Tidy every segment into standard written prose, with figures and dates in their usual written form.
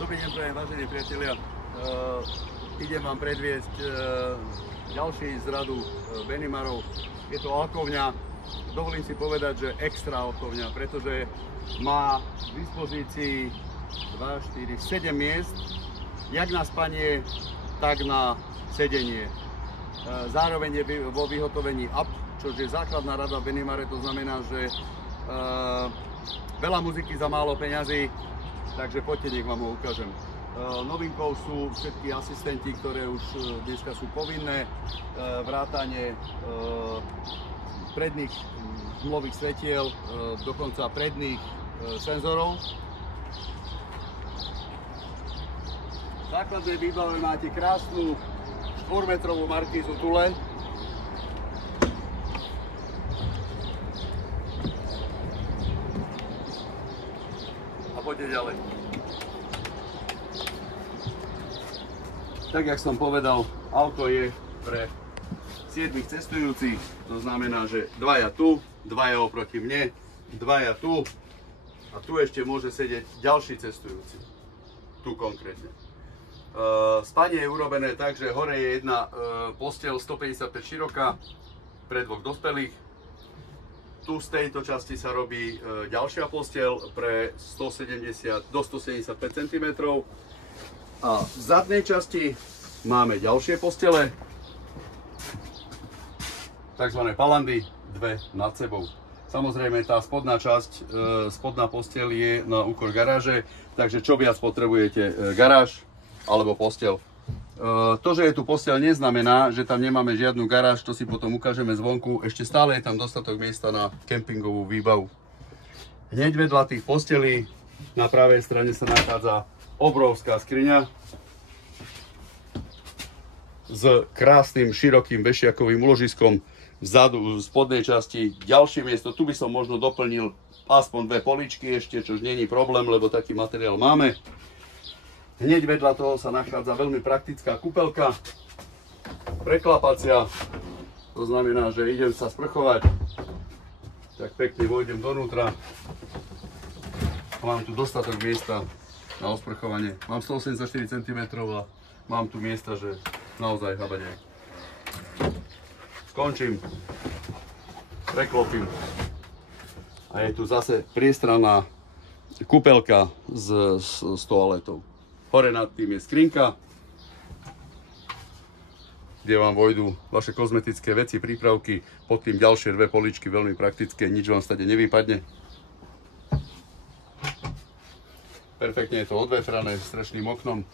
Dobrý deň, prajem, vážení priatelia. Idem vám predviesť ďalší z radu Benimarov. Je to alkovňa, dovolím si povedať, že extra alkovňa, pretože má k dispozícii 7 miest, jak na spanie, tak na sedenie. Zároveň je vo vyhotovení up, čo je základná rada v Benimare, to znamená, že veľa muziky za málo peňazí, takže poďte, nech vám ho ukážem. Novinkou sú všetky asistenti, ktoré už dneska sú povinné, vrátanie predných zmluvých svetiel, dokonca predných senzorov. V základnej výbave máte krásnu 4-metrovú markízu Thule. A poďte ďalej. Tak, jak som povedal, auto je pre 7 cestujúcich, to znamená, že dvaja tu, dvaja oproti mne, dvaja tu a tu ešte môže sedieť ďalší cestujúci, tu konkrétne. Spanie je urobené tak, že hore je jedna posteľ 155 široká pre dvoch dospelých. Tu z tejto časti sa robí ďalšia posteľ pre 170 do 175 cm. A v zadnej časti máme ďalšie postele, takzvané palandy, dve nad sebou. Samozrejme, tá spodná časť, spodná posteľ je na úkor garáže, takže čo viac potrebujete, garáž alebo posteľ. To, že je tu posteľ, neznamená, že tam nemáme žiadnu garáž, to si potom ukážeme zvonku. Ešte stále je tam dostatok miesta na kempingovú výbavu. Hneď vedľa tých postelí na pravej strane sa nachádza obrovská skriňa s krásnym širokým vešiakovým úložiskom. Vzadu, v spodnej časti ďalšie miesto. Tu by som možno doplnil aspoň dve poličky ešte, čož nie je problém, lebo taký materiál máme. Hneď vedľa toho sa nachádza veľmi praktická kúpeľka, preklapacia, to znamená, že idem sa sprchovať, tak pekne vojdem donútra a mám tu dostatok miesta na osprchovanie. Mám 184 cm a mám tu miesta, že naozaj habadej. Skončím, preklopím a je tu zase priestranná kúpeľka s toaletou. Hore nad tým je skrinka, kde vám vojdu vaše kozmetické veci, prípravky, pod tým ďalšie dve poličky, veľmi praktické, nič vám stade nevypadne. Perfektne je to odvetrané strešným oknom.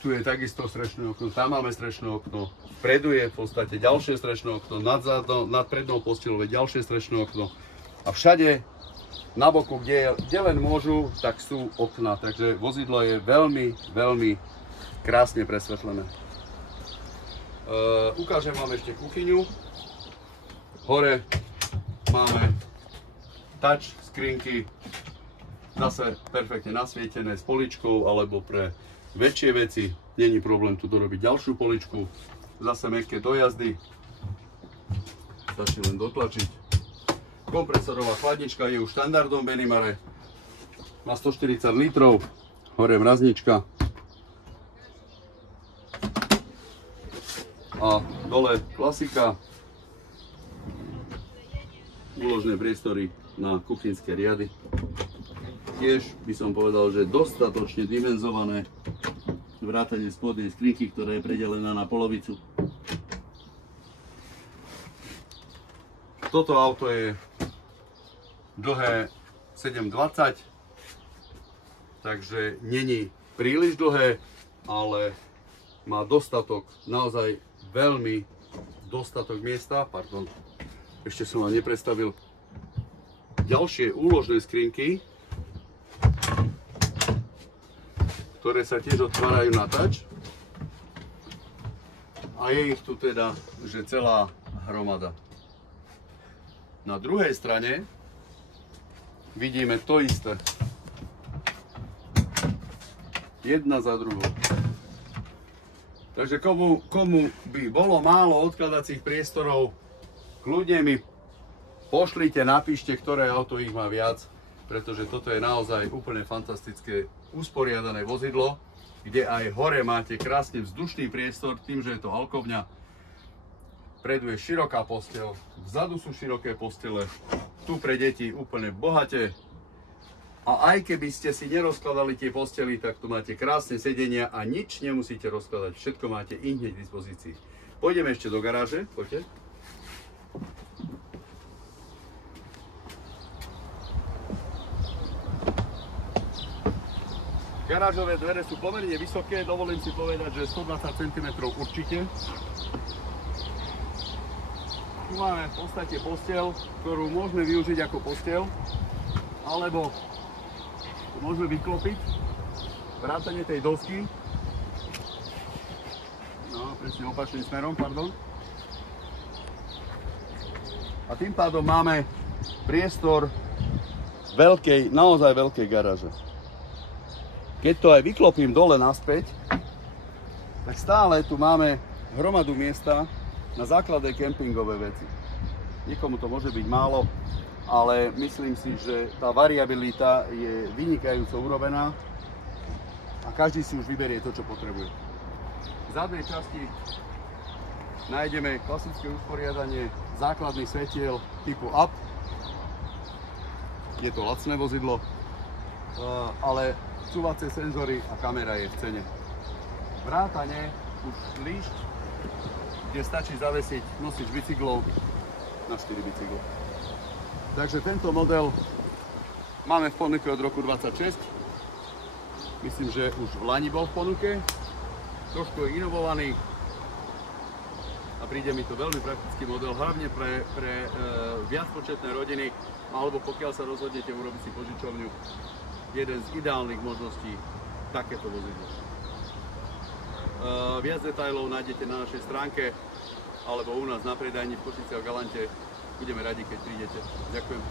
Tu je takisto strešné okno, tam máme strešné okno. Vpredu je v podstate ďalšie strešné okno, nad prednou posteľou je ďalšie strešné okno. A všade na boku, kde len môžu, tak sú okná. Takže vozidlo je veľmi, veľmi krásne presvetlené. Ukážem vám ešte kuchyňu. Hore máme touch skrinky, zase perfektne nasvietené s poličkou, alebo pre väčšie veci není problém tu dorobiť ďalšiu poličku. Zase mäkké dojazdy, stačí len dotlačiť. Kompresorová chladnička je už štandardom Benimare, má 140 litrov, hore mraznička a dole klasika, úložné priestory na kuchynské riady. Tiež by som povedal, že dostatočne dimenzované, vrátane spodnej skrinky, ktorá je predelená na polovicu. Toto auto je dlhé 7,20, takže není príliš dlhé, ale má dostatok, naozaj veľmi dostatok miesta. Pardon, ešte som vám nepredstavil ďalšie úložné skrinky, ktoré sa tiež otvárajú na touch. A je ich tu teda, že celá hromada. Na druhej strane vidíme to isté. Jedna za druhou. Takže komu by bolo málo odkladacích priestorov, kľudne mi pošlite, napíšte, ktoré auto ich má viac. pretože toto je naozaj úplne fantastické usporiadané vozidlo, kde aj hore máte krásne vzdušný priestor, tým, že je to alkovňa. Predu je široká posteľ, vzadu sú široké postele, tu pre deti úplne bohate. A aj keby ste si nerozkladali tie postely, tak tu máte krásne sedenia a nič nemusíte rozkladať, všetko máte hneď k dispozícii. Pôjdeme ešte do garáže, poďte. Garážové dvere sú pomerne vysoké, dovolím si povedať, že 120 cm určite. Tu máme v podstate posteľ, ktorú môžeme využiť ako posteľ, alebo môžeme vyklopiť vrátane tej dosky. No, presne opačným smerom, pardon. A tým pádom máme priestor veľkej, naozaj veľkej garáže. Keď to aj vyklopím dole naspäť, tak stále tu máme hromadu miesta na základné kempingové veci. Niekomu to môže byť málo, ale myslím si, že tá variabilita je vynikajúco urobená a každý si už vyberie to, čo potrebuje. V zadnej časti nájdeme klasické usporiadanie základných svetiel typu up. Je to lacné vozidlo, ale cúvacie senzory a kamera je v cene. Vrátane už líšť, kde stačí zavesiť nosič bicyklov na 4 bicykle. Takže tento model máme v ponuke od roku 26. Myslím, že už v lani bol v ponuke. Trošku je inovovaný a príde mi to veľmi praktický model, hlavne pre viacpočetné rodiny, alebo pokiaľ sa rozhodnete urobiť si požičovňu, jeden z ideálnych možností takéto vozidlo. Viac detailov nájdete na našej stránke alebo u nás na predajni v Košiciach Galante. Budeme radi, keď prídete. Ďakujem.